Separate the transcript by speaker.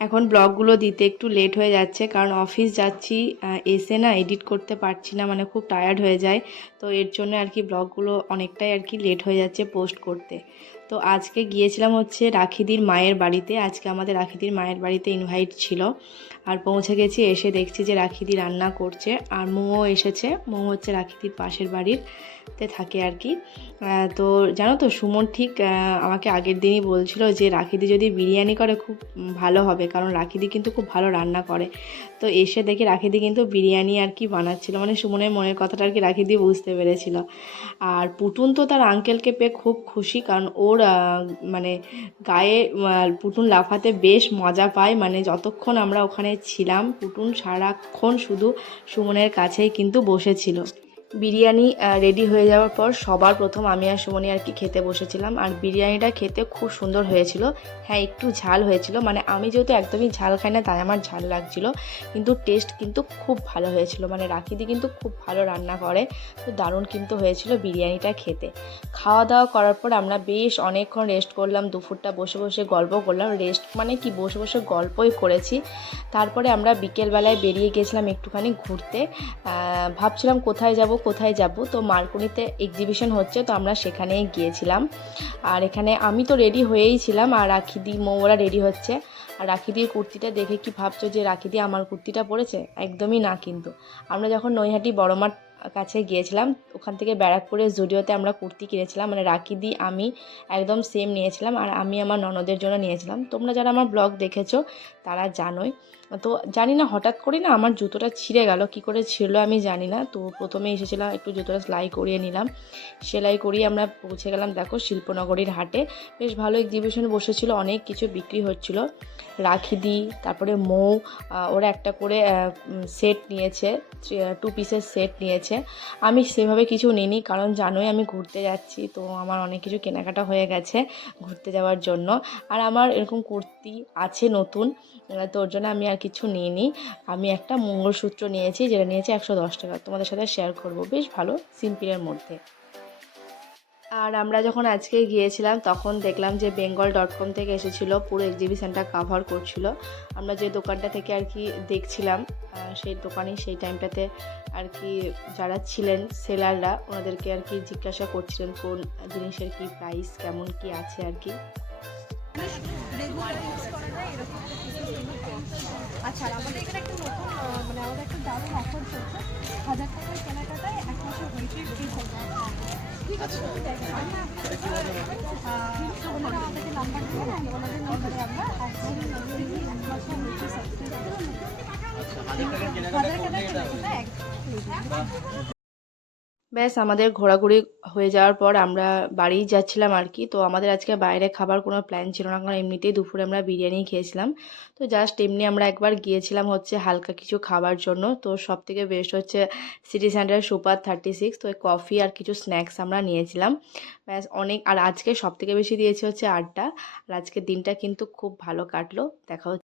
Speaker 1: এখন ব্লগগুলো দিতে একটু লেট হয়ে যাচ্ছে, কারণ অফিস যাচ্ছি এসে না এডিট করতে পারছি না মানে খুব টায়ার্ড হয়ে যায়। তো এর জন্য আর কি ব্লগগুলো অনেকটাই আর কি লেট হয়ে যাচ্ছে পোস্ট করতে। তো আজকে গিয়েছিলাম হচ্ছে রাখিদির মায়ের বাড়িতে। আজকে আমাদের রাখিদির মায়ের বাড়িতে ইনভাইট ছিল। আর পৌঁছে গেছি, এসে দেখছি যে রাখিদি রান্না করছে। আর মোমো এসেছে। মোমো হচ্ছে রাখিদির পাশের বাড়ির তে থাকে আর কি। তো জানো তো, সুমন ঠিক আমাকে আগের দিনই বলছিল যে রাখিদি যদি বিরিয়ানি করে খুব ভালো হবে, কারণ রাখিদি কিন্তু খুব ভালো রান্না করে। তো এসে দেখি রাখিদি কিন্তু বিরিয়ানি আর কি বানাচ্ছিল। মানে সুমনের মনের কথাটা আর কি রাখিদি বুঝতে পেরেছিল। আর পুটুন তো তার আঙ্কেলকে পেয়ে খুব খুশি, কারণ ওর আহ, মানে গায়ে পুটুন লাফাতে বেশ মজা পায়। মানে যতক্ষণ আমরা ওখানে ছিলাম পুটুন সারাক্ষণ শুধু সুমনের কাছেই কিন্তু বসেছিল। বিরিয়ানি রেডি হয়ে যাওয়ার পর সবার প্রথম আমি আর সুমনি আর কি খেতে বসেছিলাম। আর বিরিয়ানিটা খেতে খুব সুন্দর হয়েছিল। হ্যাঁ একটু ঝাল হয়েছিল। মানে আমি যেহেতু একদমই ঝাল খাই না, তাই আমার ঝাল লাগছিল। কিন্তু টেস্ট কিন্তু খুব ভালো হয়েছিল। মানে রাখিদি কিন্তু খুব ভালো রান্না করে। তো দারুণ কিন্তু হয়েছিল বিরিয়ানিটা খেতে। খাওয়া দাওয়া করার পর আমরা বেশ অনেকক্ষণ রেস্ট করলাম। দুপুরটা বসে বসে গল্প করলাম। রেস্ট মানে কি? বসে বসে গল্পই করেছি। তারপরে আমরা বিকেলবেলায় বেরিয়ে গেছিলাম একটুখানি ঘুরতে। ভাবছিলাম কোথায় যাব কোথায় যাব? তো মার্কুনিতে এক্সিবিশন হচ্ছে, তো আমরা সেখানেই গিয়েছিলাম। আর এখানে আমি তো রেডি হয়েই ছিলাম, আর রাখিদি, মৌরা রেডি হচ্ছে। আর রাখিদির কুর্তিটা দেখে কি ভাবছ যে, রাখিদি, আমার কুর্তিটা পরেছে? একদমই না কিন্তু। আমরা যখন নৈহাটি বড়মাঠ কাছে গিয়েছিলাম। ওখান থেকে ব্যারাকপুরের জুডিওতে আমরা কুর্তি কিনেছিলাম। মানে রাখিদি আমি একদম সেম নিয়েছিলাম আর আমি আমার ননদের জন্য নিয়েছিলাম। তোমরা যারা আমার ব্লগ দেখেছ, তারা জানোই। তো জানি না, হঠাৎ করে না আমার জুতোটা ছিঁড়ে গেল। কি করে ছিঁড়লো আমি জানি না। তো প্রথমে এসেছিলাম, একটু জুতোটা সেলাই করিয়ে নিলাম। সেলাই করিয়ে আমরা পৌঁছে গেলাম, দেখো, শিল্পনগরীর হাটে। বেশ ভালো এক্সিবিশন বসেছিল, অনেক কিছু বিক্রি হচ্ছিল। রাখিদি, তারপরে মৌ ওরা একটা করে সেট নিয়েছে টু পিসের সেট নিয়েছে। আমি সেভাবে কিছু নিইনি, কারণ জানোই আমি ঘুরতে যাচ্ছি, তো আমার অনেক কিছু কেনাকাটা হয়ে গেছে ঘুরতে যাওয়ার জন্য। আর আমার এরকম কুর্তি আছে নতুন তোর তো ওর জন্য আমি আর কিছু নিইনি। আমি একটা মঙ্গলসূত্র নিয়েছি, যেটা নিয়েছি একশো দশ টাকা। তোমাদের সাথে শেয়ার করব। বেশ ভালো, সিম্পলের মধ্যে। আর আমরা যখন আজকে গিয়েছিলাম, তখন দেখলাম যে বেঙ্গল ডট কম থেকে এসেছিল, পুরো এক্সিবিশনটা কাভার করছিল। আমরা যে দোকানটা থেকে আর কি দেখছিলাম সেই দোকানে, সেই টাইমটাতে আর কি যারা ছিলেন সেলাররা ওনাদেরকে আর কি জিজ্ঞাসা করছিলেন কোন জিনিসের কি প্রাইস কেমন কি আছে আর কি।
Speaker 2: সাবস্ক্রাইব হাজার টাকার কেনাকাটা
Speaker 1: ব্যাস, আমাদের ঘোরাঘুরি হয়ে যাওয়ার পর আমরা বাড়ি যাচ্ছিলাম আর কি। তো আমাদের আজকে বাইরে খাবার কোনো প্ল্যান ছিল না, কারণ এমনিতেই দুপুরে আমরা বিরিয়ানি খেয়েছিলাম। তো জাস্ট এমনি আমরা একবার গিয়েছিলাম হচ্ছে হালকা কিছু খাবার জন্য। তো সব থেকে বেস্ট হচ্ছে city centre super thirty six তো কফি আর কিছু স্ন্যাক্স আমরা নিয়েছিলাম। ব্যাস, অনেক, আর আজকে সব থেকে বেশি দিয়েছে হচ্ছে আড্ডা। আর আজকের দিনটা কিন্তু খুব ভালো কাটলো। দেখা